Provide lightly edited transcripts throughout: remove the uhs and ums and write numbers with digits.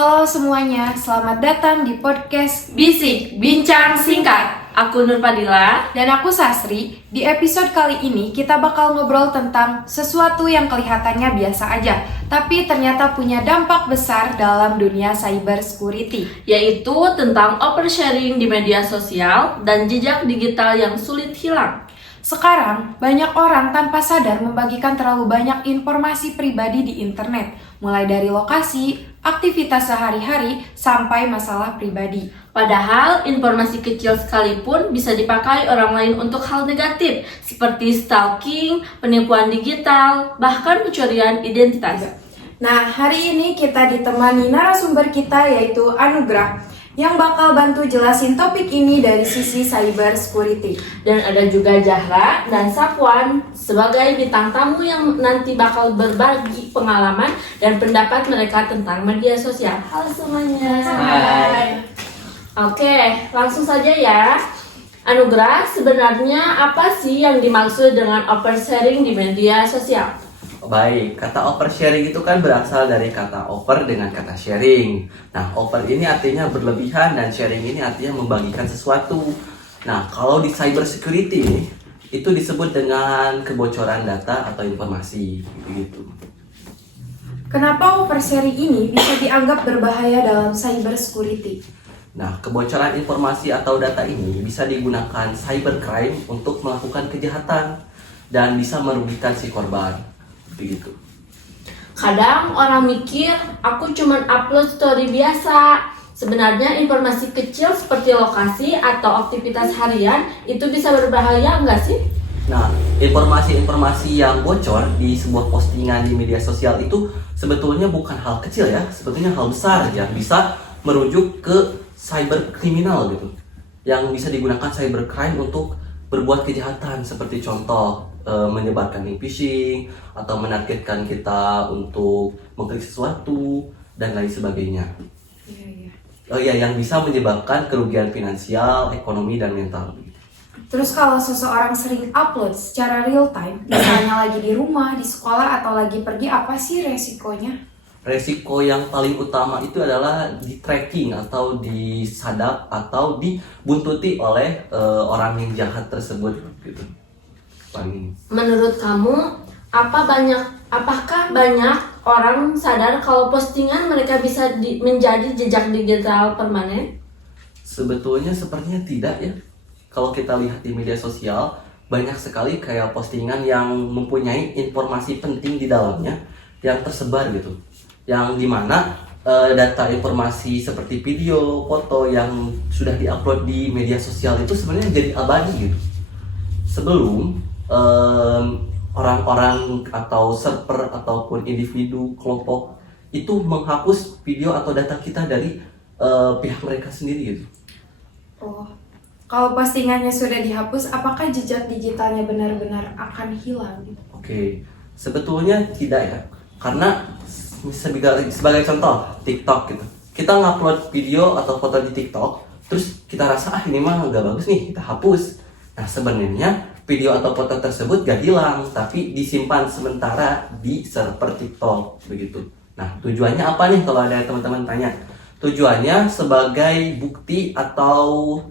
Halo semuanya, selamat datang di podcast Bisik, Bincang Singkat. Aku Nurpadila. dan aku Sasri. Di episode kali ini kita bakal ngobrol tentang sesuatu yang kelihatannya biasa aja, tapi ternyata punya dampak besar dalam dunia cyber security. Yaitu tentang oversharing di media sosial dan jejak digital yang sulit hilang. Sekarang, banyak orang tanpa sadar membagikan terlalu banyak informasi pribadi di internet, mulai dari lokasi, aktivitas sehari-hari, sampai masalah pribadi. Padahal informasi kecil sekalipun bisa dipakai orang lain untuk hal negatif, seperti stalking, penipuan digital, bahkan pencurian identitas. Nah, hari ini kita ditemani narasumber kita yaitu Anugrah, yang bakal bantu jelasin topik ini dari sisi cyber security. Dan ada juga Zahra dan Safwan sebagai bintang tamu yang nanti bakal berbagi pengalaman dan pendapat mereka tentang media sosial. Halo semuanya. Hai. Oke, langsung saja ya. Anugrah, sebenarnya apa sih yang dimaksud dengan oversharing di media sosial? Baik, kata oversharing itu kan berasal dari kata over dengan kata sharing. Nah, over ini artinya berlebihan dan sharing ini artinya membagikan sesuatu. Nah, kalau di cyber security nih, itu disebut dengan kebocoran data atau informasi, gitu. Kenapa oversharing ini bisa dianggap berbahaya dalam cyber security? Nah, kebocoran informasi atau data ini bisa digunakan cybercrime untuk melakukan kejahatan dan bisa merugikan si korban, begitu. Kadang orang mikir, aku cuman upload story biasa. Sebenarnya informasi kecil seperti lokasi atau aktivitas harian itu bisa berbahaya enggak sih? Nah, informasi-informasi yang bocor di sebuah postingan di media sosial itu sebetulnya bukan hal kecil ya, sebetulnya hal besar yang bisa merujuk ke cyber kriminal gitu, yang bisa digunakan cybercrime untuk berbuat kejahatan seperti contoh menyebarkan link phishing atau menargetkan kita untuk mengklik sesuatu dan lain sebagainya. Oh iya, yang bisa menyebabkan kerugian finansial, ekonomi dan mental. Terus kalau seseorang sering upload secara real time, misalnya lagi di rumah, di sekolah, atau lagi pergi, apa sih resikonya? Resiko yang paling utama itu adalah di tracking atau disadap atau dibuntuti oleh orang yang jahat tersebut gitu. Paling. Menurut kamu, apakah banyak orang sadar kalau postingan mereka bisa menjadi jejak digital permanen? Sebetulnya sepertinya tidak ya. Kalau kita lihat di media sosial, banyak sekali kayak postingan yang mempunyai informasi penting di dalamnya yang tersebar gitu. Yang dimana data informasi seperti video, foto yang sudah diupload di media sosial itu sebenarnya jadi abadi gitu. Sebelum orang-orang atau server ataupun individu kelompok itu menghapus video atau data kita dari pihak mereka sendiri gitu. Oh, kalau postingannya sudah dihapus, apakah jejak digitalnya benar-benar akan hilang? Oke, sebetulnya tidak ya, karena sebagai contoh TikTok gitu, kita ngupload video atau foto di TikTok, terus kita rasa ini mah nggak bagus nih, kita hapus. Nah sebenarnya video atau foto tersebut gak hilang, tapi disimpan sementara di server TikTok begitu. Nah tujuannya apa nih kalau ada teman-teman tanya? Tujuannya sebagai bukti atau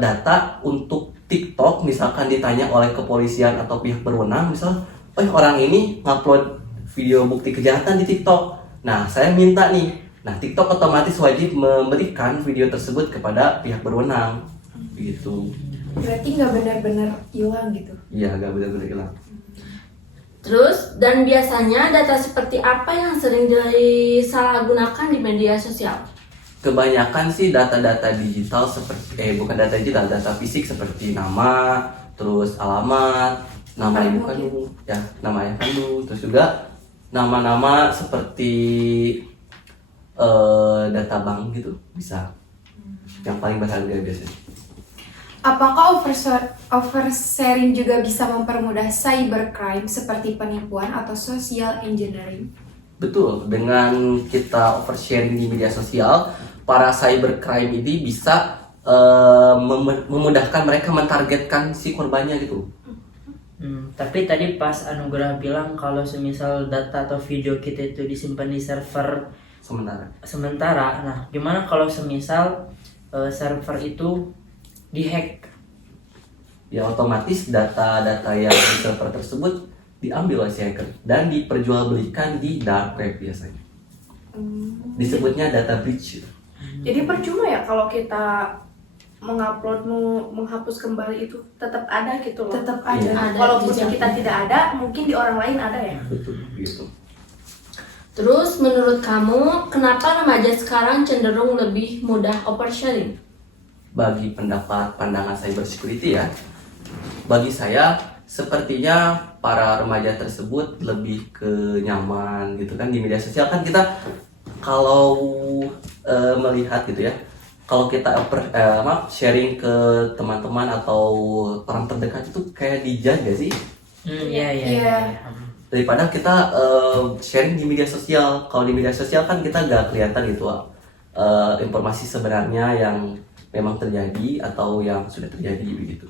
data untuk TikTok, misalkan ditanya oleh kepolisian atau pihak berwenang, misal, orang ini ngupload video bukti kejahatan di TikTok. Nah saya minta nih, nah TikTok otomatis wajib memberikan video tersebut kepada pihak berwenang, begitu. Berarti nggak benar-benar hilang gitu? Iya, nggak benar-benar hilang. Terus, dan biasanya data seperti apa yang sering disalahgunakan di media sosial? Kebanyakan sih data-data digital seperti bukan data digital, data fisik seperti nama, terus alamat, nama ibu kandung, ya, nama ayah kandung, terus juga nama-nama seperti data bank gitu bisa. Yang paling berharga biasanya. Apakah oversharing juga bisa mempermudah cybercrime seperti penipuan atau social engineering? Betul, dengan kita oversharing di media sosial, para cybercrime ini bisa memudahkan mereka mentargetkan si korbannya gitu. Tapi tadi pas Anugrah bilang kalau semisal data atau video kita itu disimpan di server sementara. Nah, gimana kalau semisal server itu dihack? Ya otomatis data-data yang di server tersebut diambil oleh si hacker dan diperjualbelikan di dark web biasanya. Disebutnya data breach. Jadi percuma ya kalau kita mengupload menghapus kembali itu tetap ada gitu loh. Tetap Iya. ada. Walaupun jejaknya. kita tidak ada, mungkin di orang lain ada ya. Betul gitu. Terus menurut kamu kenapa remaja sekarang cenderung lebih mudah oversharing? Bagi pandangan cyber security ya, bagi saya sepertinya para remaja tersebut lebih ke nyaman gitu kan di media sosial. Kan kita kalau melihat gitu ya, kalau kita sharing ke teman-teman atau orang terdekat itu kayak dijaga sih, Iya. Iya. daripada kita sharing di media sosial. Kalau di media sosial kan kita nggak kelihatan gitu informasi sebenarnya yang memang terjadi atau yang sudah terjadi begitu.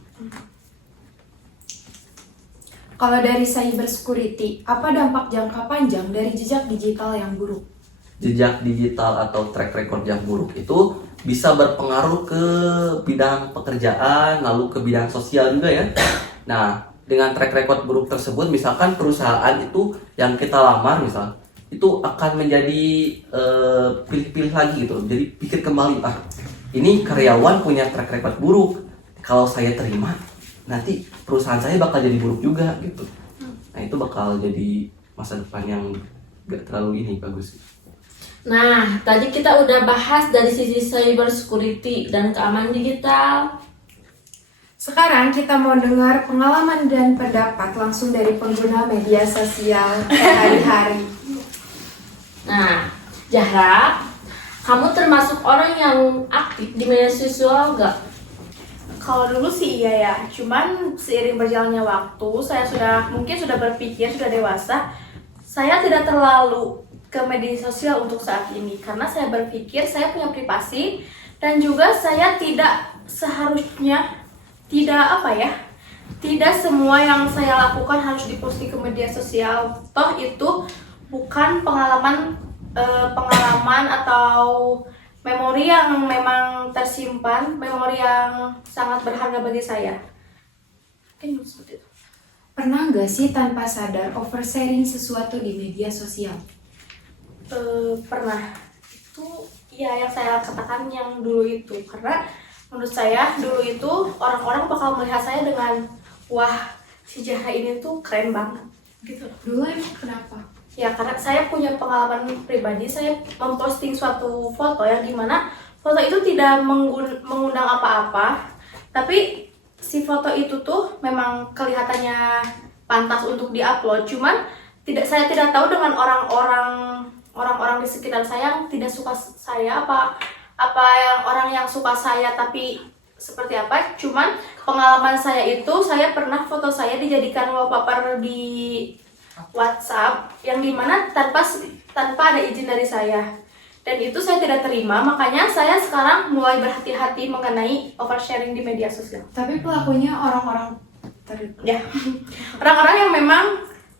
Kalau dari cyber security, apa dampak jangka panjang dari jejak digital yang buruk? Jejak digital atau track record yang buruk itu bisa berpengaruh ke bidang pekerjaan, lalu ke bidang sosial juga ya. Nah, dengan track record buruk tersebut, misalkan perusahaan itu yang kita lamar misal, itu akan menjadi pilih-pilih lagi gitu. Jadi pikir kembali, ini karyawan punya track record buruk. Kalau saya terima, nanti perusahaan saya bakal jadi buruk juga gitu. Nah, itu bakal jadi masa depan yang gak terlalu bagus. Nah, tadi kita udah bahas dari sisi cyber security dan keamanan digital. Sekarang kita mau dengar pengalaman dan pendapat langsung dari pengguna media sosial sehari-hari. Nah, Zahra, kamu termasuk orang yang aktif di media sosial gak? Kalau dulu sih iya ya, cuman seiring berjalannya waktu, saya mungkin sudah berpikir, sudah dewasa, saya tidak terlalu ke media sosial untuk saat ini karena saya berpikir saya punya privasi dan juga saya tidak seharusnya tidak semua yang saya lakukan harus diposting ke media sosial. Toh itu bukan pengalaman atau memori yang memang tersimpan, memori yang sangat berharga bagi saya. Mungkin seperti itu. Pernah nggak sih tanpa sadar oversharing sesuatu di media sosial? Pernah. Itu ya yang saya katakan yang dulu itu, karena menurut saya dulu itu orang-orang bakal melihat saya dengan wah, si Zahra ini tuh keren banget gitu. Dulu emang kenapa? Ya karena saya punya pengalaman pribadi, saya memposting suatu foto yang dimana foto itu tidak mengundang apa-apa, tapi si foto itu tuh memang kelihatannya pantas untuk diupload, cuman saya tidak tahu dengan orang-orang di sekitar saya yang tidak suka saya, apa yang orang yang suka saya tapi seperti apa. Cuman pengalaman saya itu, saya pernah foto saya dijadikan wallpaper di WhatsApp yang dimana tanpa ada izin dari saya, dan itu saya tidak terima. Makanya saya sekarang mulai berhati-hati mengenai oversharing di media sosial. Tapi pelakunya orang-orang Ya, orang-orang yang memang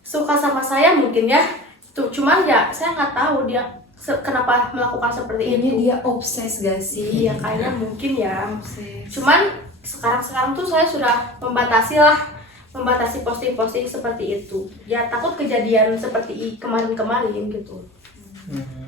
suka sama saya mungkin ya. Cuman ya saya nggak tahu dia kenapa melakukan seperti Kayaknya itu. dia obses gak sih? Iya kayaknya mungkin ya. Obses. Cuman sekarang tuh saya sudah membatasi posting-posting seperti itu. Ya takut kejadian seperti kemarin-kemarin gitu.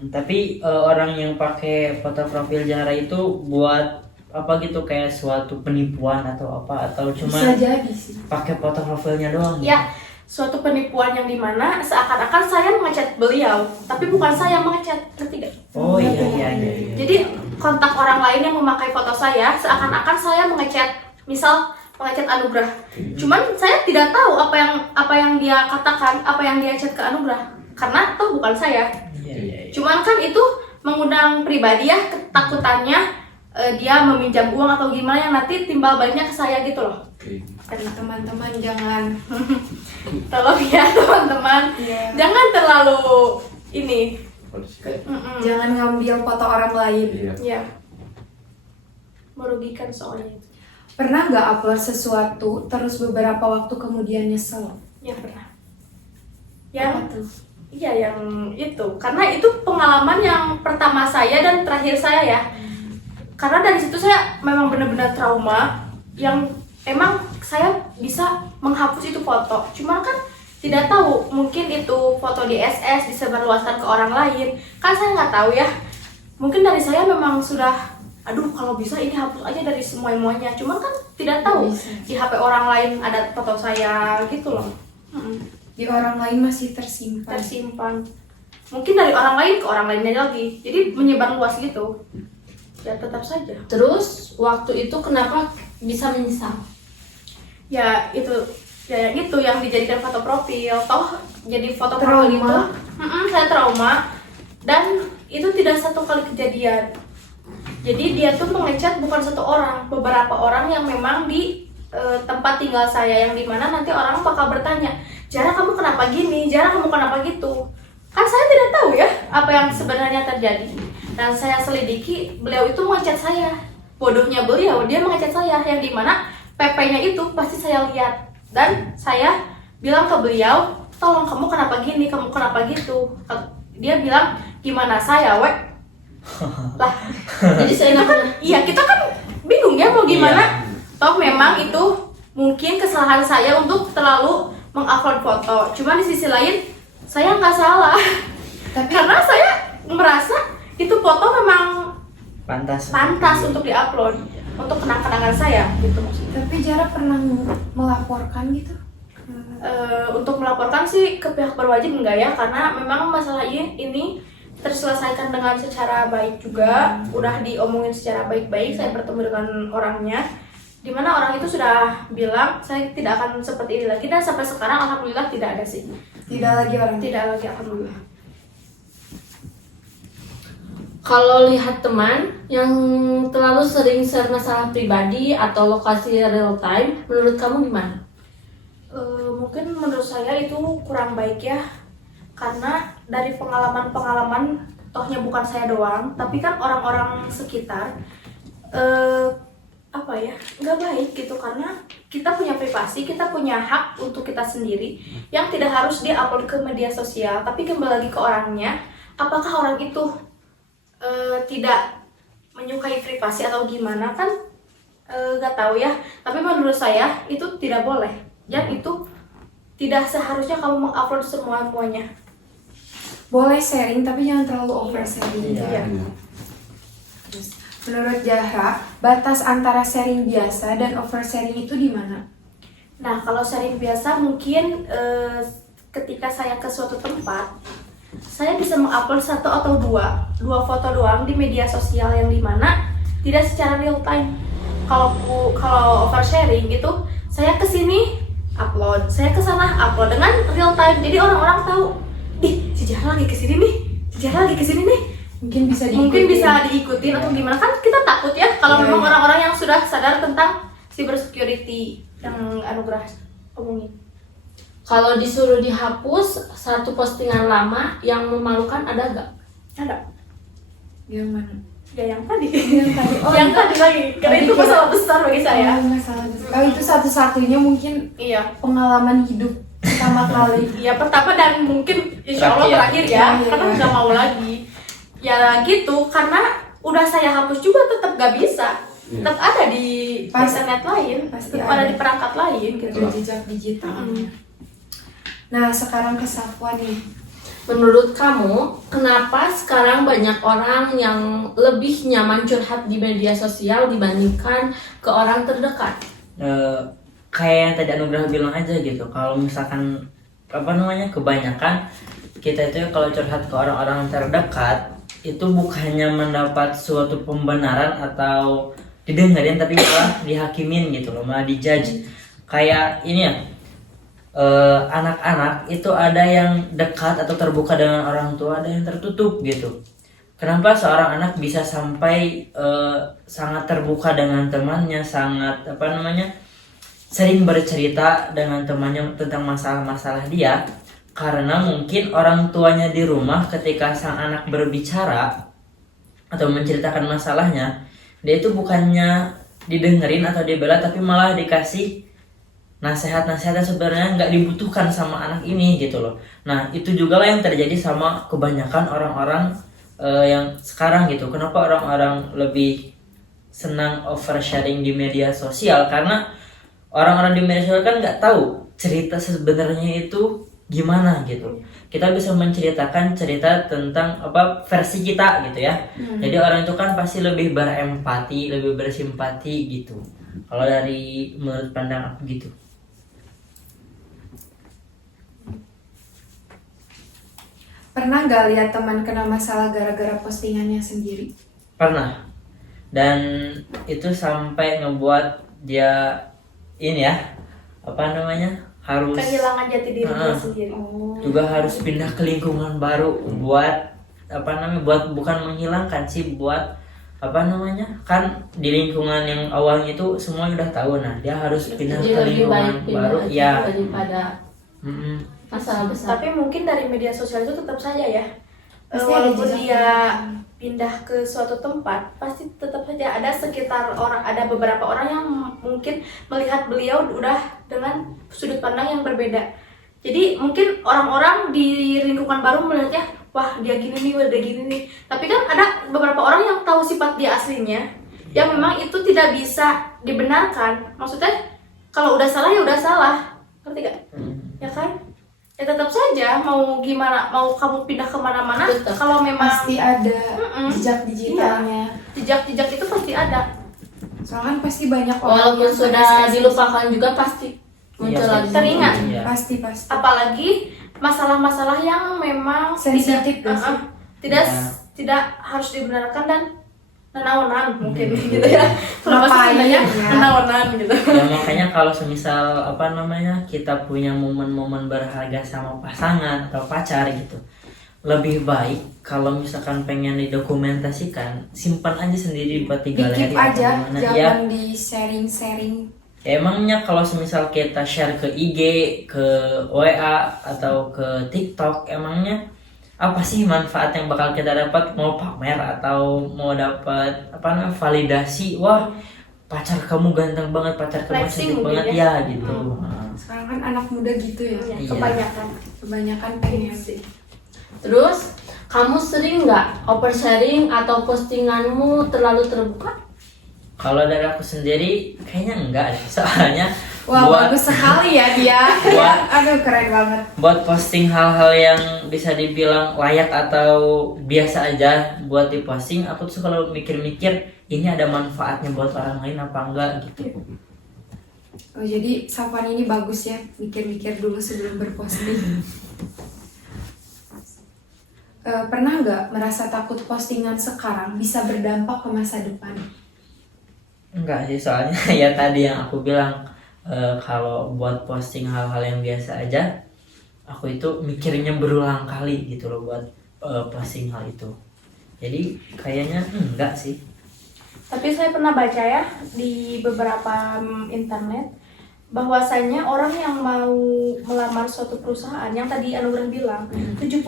Tapi orang yang pakai foto profil Zahra itu buat apa gitu, kayak suatu penipuan atau apa, atau cuma Bisa jadi sih. pakai foto profilnya doang gitu? Ya, suatu penipuan yang dimana seakan-akan saya mengechat beliau, tapi bukan saya mengechat, ngerti gak? Oh iya. Jadi kontak orang lain yang memakai foto saya, seakan-akan saya mengechat, misal mengechat Anugrah. Cuman saya tidak tahu apa yang dia katakan, apa yang dia chat ke Anugrah, karena toh bukan saya. Iya. Cuman kan itu mengundang pribadi ya, ketakutannya dia meminjam uang atau gimana yang nanti timbal baliknya ke saya gitu loh. Karena teman-teman jangan Tolong ya teman-teman, Iya. jangan terlalu ini. jangan ngambil foto orang lain. Iya. Ya, merugikan soalnya itu. Pernah nggak upload sesuatu terus beberapa waktu kemudian nyesel? Ya pernah. Apa Yang tuh? Iya, yang itu. Karena itu pengalaman yang pertama saya dan terakhir saya ya. Karena dari situ saya memang benar-benar trauma yang emang saya bisa menghapus itu foto. Cuma kan tidak tahu, mungkin itu foto di SS disebarluaskan ke orang lain. Kan saya nggak tahu ya. Mungkin dari saya memang sudah, aduh kalau bisa ini hapus aja dari semuanya. Cuma kan tidak tahu di HP orang lain ada foto saya gitu loh. Di orang lain masih tersimpan. Mungkin dari orang lain ke orang lainnya lagi. Jadi menyebar luas gitu. Ya tetap saja. Terus waktu itu kenapa bisa menyesal? Ya itu, ya yang itu yang dijadikan foto profil. Toh jadi foto profil itu, saya trauma. Dan itu tidak satu kali kejadian. Jadi dia tuh mengechat bukan satu orang, beberapa orang yang memang di tempat tinggal saya, yang dimana nanti orang bakal bertanya, Jara kamu kenapa gini, Jara kamu kenapa gitu. Kan saya tidak tahu ya apa yang sebenarnya terjadi. Dan saya selidiki, beliau itu mengechat saya. Bodohnya beliau, dia mengechat saya, yang dimana PP-nya itu pasti saya lihat. Dan saya bilang ke beliau, tolong kamu kenapa gini, kamu kenapa gitu. Dia bilang, gimana saya, wek? Lah, Jadi saya kita kan, iya kita kan bingung ya mau gimana. Toh memang itu mungkin kesalahan saya untuk terlalu mengupload foto. Cuma di sisi lain saya nggak salah. Tapi Karena saya merasa itu foto memang Pantas untuk diupload untuk kenang-kenangan saya gitu maksudnya. tapi Jara pernah melaporkan gitu? Untuk melaporkan sih ke pihak berwajib enggak ya, karena memang masalah ini terselesaikan dengan secara baik juga, udah diomongin secara baik-baik. Saya bertemu dengan orangnya, dimana orang itu sudah bilang saya tidak akan seperti ini lagi, dan sampai sekarang alhamdulillah tidak ada sih. Tidak lagi Alhamdulillah. kalau lihat teman yang terlalu sering share masalah pribadi atau lokasi real time, menurut kamu gimana? Mungkin menurut saya itu kurang baik ya, karena dari pengalaman-pengalaman, tohnya bukan saya doang, tapi kan orang-orang sekitar apa ya, nggak baik gitu. Karena kita punya privasi, kita punya hak untuk kita sendiri yang tidak harus diupload ke media sosial. Tapi kembali lagi ke orangnya, apakah orang itu tidak menyukai privasi atau gimana, kan nggak tahu ya. Tapi menurut saya itu tidak boleh, dan itu tidak seharusnya kamu mengupload semuanya. boleh sharing tapi jangan terlalu over sharing. Iya. Terus, menurut Zahra, batas antara sharing biasa dan over sharing itu di mana? Nah, kalau sharing biasa mungkin ketika saya ke suatu tempat, saya bisa mengupload satu atau dua foto doang di media sosial, yang dimana tidak secara real time. Kalau oversharing gitu, saya kesini upload, saya kesana upload dengan real time. Jadi orang-orang tahu, si Zahra lagi kesini nih, Mungkin bisa diikutin atau gimana. Kan kita takut ya kalau memang orang-orang yang sudah sadar tentang cyber security yang Anugrah omongin. Kalau disuruh dihapus satu postingan lama yang memalukan, ada gak? Ada. Yang mana? Ya yang tadi. Yang tadi. Oh, yang tadi lagi. Karena itu masalah besar bagi saya. Masalah besar. Oh, itu satu-satunya mungkin Iya. pengalaman hidup pertama kali. Iya, pertama dan mungkin insya Allah terakhir ya. Karena nggak mau lagi. Ya gitu, karena udah saya hapus juga tetap gak bisa. Tetap ada di internet lain, Pasti tetap ada ada. di perangkat lain gitu. Jejak digitalnya. Nah, sekarang ke Safwan nih. Menurut kamu, kenapa sekarang banyak orang yang lebih nyaman curhat di media sosial dibandingkan ke orang terdekat? Kayak yang tadi Anugrah bilang aja gitu, kalau misalkan kebanyakan kita itu kalau curhat ke orang-orang terdekat itu bukannya mendapat suatu pembenaran atau didengarin, tapi malah dihakimin gitu loh, malah dijudge. Kayak ini ya, anak-anak itu ada yang dekat atau terbuka dengan orang tua, ada yang tertutup gitu. Kenapa seorang anak bisa sampai sangat terbuka dengan temannya, sangat sering bercerita dengan temannya tentang masalah-masalah dia? Karena mungkin orang tuanya di rumah ketika sang anak berbicara atau menceritakan masalahnya, dia itu bukannya didengerin atau dibela, tapi malah dikasih nasihat-nasihat yang sebenarnya nggak dibutuhkan sama anak ini gitu loh. Nah itu juga lah yang terjadi sama kebanyakan orang-orang yang sekarang gitu. Kenapa orang-orang lebih senang oversharing di media sosial? Karena orang-orang di media sosial kan nggak tahu cerita sebenarnya itu gimana gitu. Kita bisa menceritakan cerita tentang apa versi kita gitu ya. Jadi orang itu kan pasti lebih berempati, lebih bersimpati gitu. Kalau dari menurut pandang aku gitu. Pernah nggak lihat teman kena masalah gara-gara postingannya sendiri? Pernah. Dan itu sampai ngebuat dia ini ya, apa namanya, harus Kehilangan jati diri dia Heeh. sendiri. juga harus pindah ke lingkungan baru buat apa namanya, buat bukan menghilangkan sih, buat apa namanya, kan di lingkungan yang awalnya itu semua udah tahu. Nah dia harus pindah Jadi ke lebih baik lingkungan pindah baru aja ya. daripada Mm-mm. masalah besar. Tapi mungkin dari media sosial itu tetap saja ya. Pasti ada Walaupun jejak. dia pindah ke suatu tempat, pasti tetap saja ada sekitar orang, ada beberapa orang yang mungkin melihat beliau udah dengan sudut pandang yang berbeda. Jadi mungkin orang-orang di lingkungan baru melihatnya, wah dia gini nih, wah dia gini nih. Tapi kan ada beberapa orang yang tahu sifat dia aslinya, yang memang itu tidak bisa dibenarkan. Maksudnya kalau udah salah ya udah salah, ngerti gak? Ya kan? Ya tetap saja mau gimana, mau kamu pindah kemana-mana, Tetap. kalau memang Pasti ada Mm-mm. jejak digitalnya. jejak-jejak itu pasti ada. Soalnya kan pasti banyak orang Walaupun yang sudah berekspresi. dilupakan juga pasti muncul Iya, lagi. Teringat. Iya. Pasti. Apalagi masalah-masalah yang memang Sensitif tidak, gak sih? tidak Ya. tidak harus dibenarkan dan nenawonan mungkin Hmm. gitu ya. Kenapa sih Ngapain sebenarnya ya? nenawonan gitu? Ya makanya kalau semisal apa namanya, kita punya momen-momen berharga sama pasangan atau pacar gitu, lebih baik kalau misalkan pengen didokumentasikan, simpan aja sendiri buat di galeri Dikip atau aja, gimana. jangan Ya, di sharing-sharing. ya emangnya kalau semisal kita share ke IG, ke WA atau ke TikTok, emangnya apa sih manfaat yang bakal kita dapat? Mau pamer atau mau dapat apa namanya, validasi? Wah, pacar kamu ganteng banget, pacar kamu Flexing cantik mungkin banget ya. ya gitu. Nah. Sekarang kan anak muda gitu ya. Ya, Iya. kebanyakan pengen sih. Terus kamu sering nggak oversharing atau postinganmu terlalu terbuka? Kalau dari aku sendiri kayaknya enggak deh. Soalnya Wah, buat bagus sekali ya dia. Buat- Aduh, keren banget. buat posting hal-hal yang bisa dibilang layak atau biasa aja buat diposting, aku tuh kalau mikir-mikir ini ada manfaatnya buat orang lain apa enggak gitu. Oh, jadi Safwan ini bagus ya, mikir-mikir dulu sebelum berposting. Pernah nggak merasa takut postingan sekarang bisa berdampak ke masa depan? Enggak sih, soalnya ya tadi yang aku bilang, kalau buat posting hal-hal yang biasa aja, aku itu mikirnya berulang kali gitu loh buat posting hal itu. Jadi kayaknya enggak sih. Tapi saya pernah baca ya di beberapa internet bahwasanya orang yang mau melamar suatu perusahaan, yang tadi Anugrah bilang 70%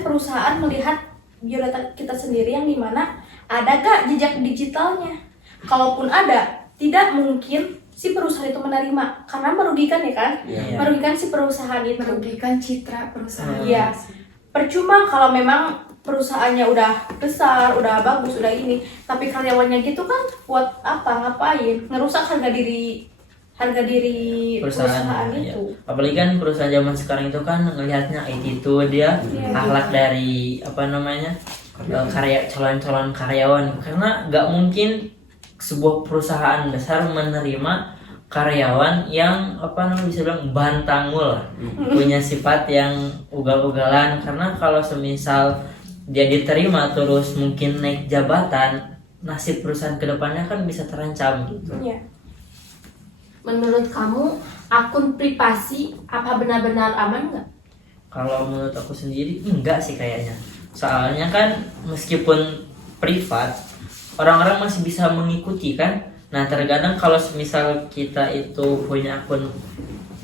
perusahaan melihat biodata kita sendiri, yang dimana ada gak jejak digitalnya. Kalaupun ada, tidak mungkin si perusahaan itu menerima karena merugikan ya kan, Iya. merugikan si perusahaan itu. Merugikan citra perusahaan. Iya. Percuma kalau memang perusahaannya udah besar, udah bagus, udah ini, tapi karyawannya gitu kan buat apa, ngapain, ngerusak harga diri perusahaan ya. itu. Apalagi kan perusahaan zaman sekarang itu kan ngelihatnya attitude dia, Iya. akhlak dari apa namanya, calon-calon karyawan. Karena nggak mungkin sebuah perusahaan besar menerima karyawan yang apa namanya, bisa bilang bantangul, punya sifat yang ugal-ugalan. Karena kalau semisal dia diterima terus mungkin naik jabatan, nasib perusahaan kedepannya kan bisa terancam gitu. Iya. Menurut kamu akun privasi apa benar-benar aman nggak? Kalau menurut aku sendiri enggak sih kayaknya. Soalnya kan meskipun privat, orang-orang masih bisa mengikuti kan. Nah terkadang kalau misal kita itu punya akun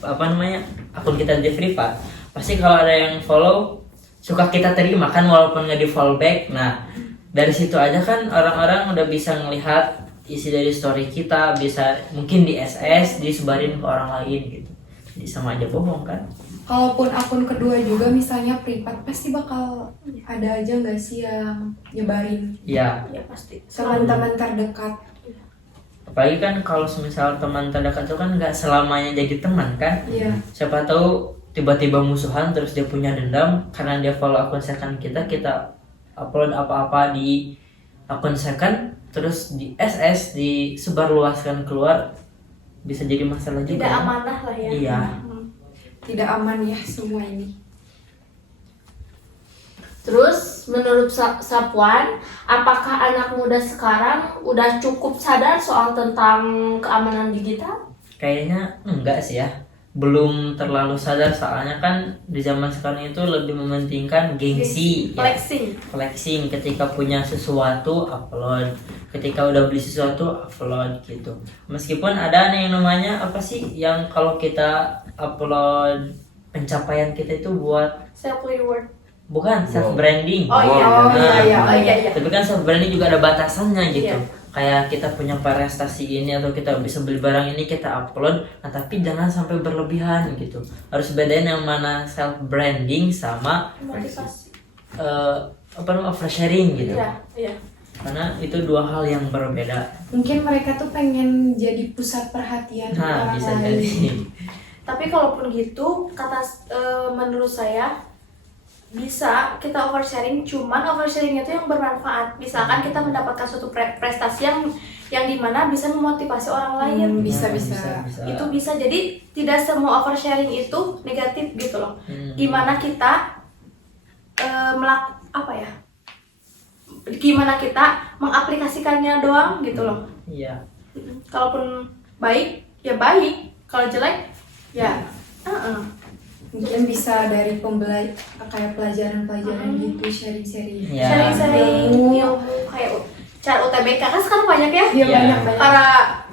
apa namanya, akun kita di privat, pasti kalau ada yang follow suka kita terima kan, walaupun nggak di follow back. Nah dari situ aja kan orang-orang udah bisa ngelihat isi dari story kita bisa mungkin di SS disebarin ke orang lain gitu. Jadi sama aja bohong kan? Kalaupun akun kedua juga misalnya privat, pasti bakal ada aja nggak sih yang nyebarin Ya, Ya pasti. teman-teman terdekat. apalagi kan kalau misal teman terdekat itu kan nggak selamanya jadi teman kan? Iya. Siapa tahu tiba-tiba musuhan terus dia punya dendam karena dia follow akun second kita upload apa-apa di akun second terus di SS disebarluaskan keluar, bisa jadi masalah juga. Tidak amanah lah ya. Iya. Tidak aman ya semua ini. Terus menurut Sapuan, apakah anak muda sekarang udah cukup sadar soal tentang keamanan digital? Kayaknya enggak sih ya, belum terlalu sadar, soalnya kan di zaman sekarang itu lebih mementingkan gengsi ya. Flexing ketika punya sesuatu upload, ketika udah beli sesuatu upload gitu. Meskipun ada nih yang namanya apa sih yang kalau kita upload pencapaian kita itu buat Self reward. bukan self branding. Oh iya, Oh, iya. iya. Tapi kan self branding juga ada batasannya gitu. Iya. Kayak kita punya prestasi ini atau kita bisa beli barang ini kita upload, nah tapi jangan sampai berlebihan gitu. Harus bedain yang mana self branding sama Motivasi. apa namanya oversharing gitu. Iya. Karena itu dua hal yang berbeda. Mungkin mereka tuh pengen jadi pusat perhatian Nah, orang bisa lain. jadi. Tapi kalaupun gitu, menurut saya bisa kita oversharing, cuman oversharing itu yang bermanfaat. Misalkan kita mendapatkan suatu prestasi yang dimana bisa memotivasi orang lain. Bisa. Itu bisa. Jadi tidak semua oversharing itu negatif gitu loh. Hmm. Gimana kita gimana kita mengaplikasikannya doang gitu loh. Iya. Kalaupun baik ya baik, kalau jelek ya Mungkin bisa dari kayak pelajaran-pelajaran gitu, sharing-sharing. Iya. sharing-sharing Ilmu. ilmu kayak cara UTBK kan sekarang banyak ya. Iya, Iya. banyak.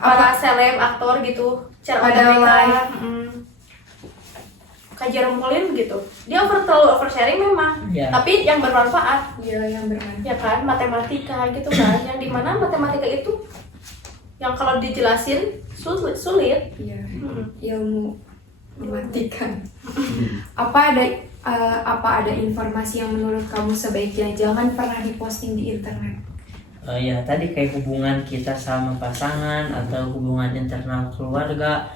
Para seleb aktor gitu, cara Ada UTBK. live. Kak Jerome Pauline gitu, dia terlalu oversharing memang, Iya. tapi yang bermanfaat. Iya, yang bermanfaat. Ya kan, matematika gitu kan, yang dimana matematika itu yang kalau dijelasin sulit. Iya. Mm-mm. Ilmu mematikan. Apa ada informasi yang menurut kamu sebaiknya jangan pernah diposting di internet? Ya tadi kayak hubungan kita sama pasangan atau hubungan internal keluarga.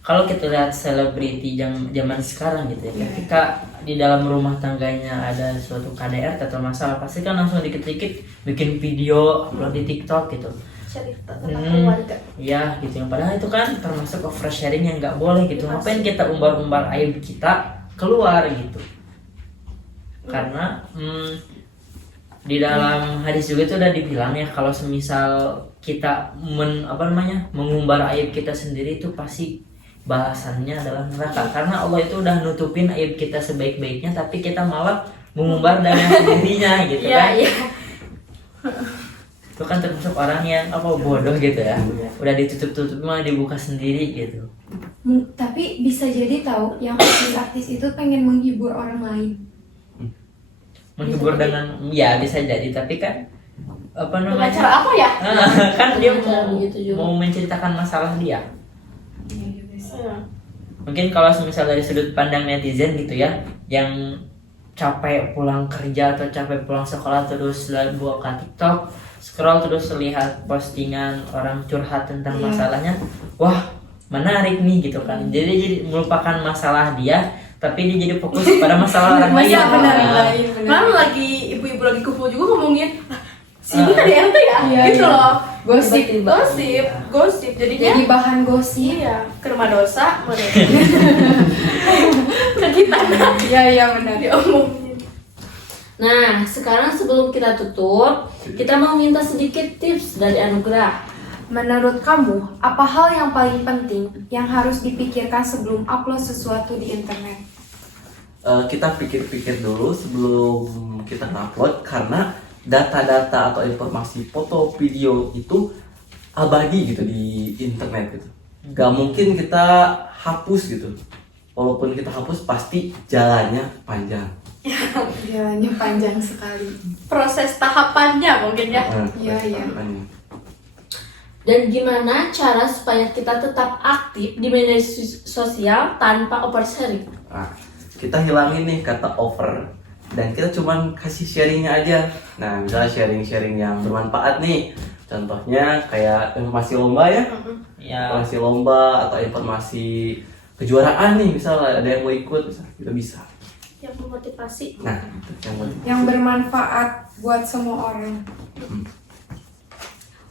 Kalau kita lihat selebriti zaman sekarang gitu ya, ketika di dalam rumah tangganya ada suatu KDRT atau masalah, pasti kan langsung dikit-dikit bikin video upload di TikTok gitu. Cerita tentang keluarga. Ya gitu, padahal itu kan termasuk oversharing yang nggak boleh gitu. Ngapain kita umbar-umbar aib kita keluar gitu? Karena di dalam hadis juga itu udah dibilang ya, kalau semisal kita mengumbar aib kita sendiri itu pasti balasannya adalah neraka. Karena Allah itu udah nutupin aib kita sebaik-baiknya, tapi kita malah mengumbar dengan sendirinya gitu kan. Iya. Itu kan termasuk orang yang bodoh gitu ya. Udah ditutup-tutup malah dibuka sendiri gitu. Tapi bisa jadi tahu yang artis-artis itu pengen menghibur orang lain. Menghibur dengan bisa jadi, tapi kan Dengan cara apa ya? kan dia Cara begitu juga. mau menceritakan masalah dia. Iya. Mungkin kalau misal dari sudut pandang netizen gitu ya, yang capek pulang kerja atau capek pulang sekolah terus buka TikTok, scroll terus lihat postingan orang curhat tentang masalahnya, wah menarik nih gitu kan. Jadi melupakan masalah dia, tapi dia jadi fokus pada masalah orang lain. Benar. Lalu lagi ibu-ibu lagi kumpul juga ngomongin, sini KDRT ya, Iya, gitu iya. loh. Gosip. Gosip. Jadinya Jadi bahan gosip. iya, ke rumah dosa, ke kita Iya benar. diomongin. Nah, sekarang sebelum kita tutup, kita mau minta sedikit tips dari Anugrah. Menurut kamu, apa hal yang paling penting yang harus dipikirkan sebelum upload sesuatu di internet? Kita pikir-pikir dulu sebelum kita upload, karena data-data atau informasi foto video itu abadi gitu di internet gitu. Gak mungkin kita hapus gitu. Walaupun kita hapus pasti jalannya panjang. Jalannya panjang sekali. Proses tahapannya mungkin ya. Iya. Tahapannya. Dan gimana cara supaya kita tetap aktif di media sosial tanpa oversharing? Nah, kita hilangin nih kata over dan kita cuman kasih sharingnya aja. Nah, misalnya sharing-sharing yang bermanfaat nih. Contohnya kayak informasi lomba ya, Ya, informasi lomba atau informasi kejuaraan nih, misalnya ada yang mau ikut, kita bisa. Yang memotivasi. Nah, itu yang penting. Yang bermanfaat buat semua orang.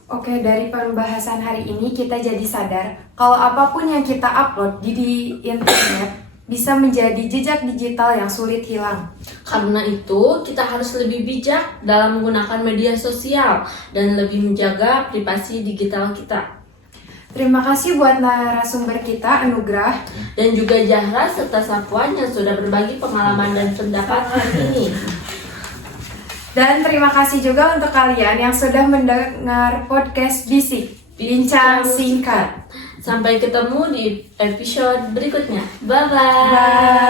Oke, dari pembahasan hari ini kita jadi sadar kalau apapun yang kita upload di internet bisa menjadi jejak digital yang sulit hilang. Karena itu, kita harus lebih bijak dalam menggunakan media sosial dan lebih menjaga privasi digital kita. Terima kasih buat narasumber kita, Anugrah. Dan juga Zahra serta Safwan yang sudah berbagi pengalaman dan pendapat hari ini. Dan terima kasih juga untuk kalian yang sudah mendengar podcast Bisik, Bincang Singkat. Sampai ketemu di episode berikutnya. Bye-bye. Bye.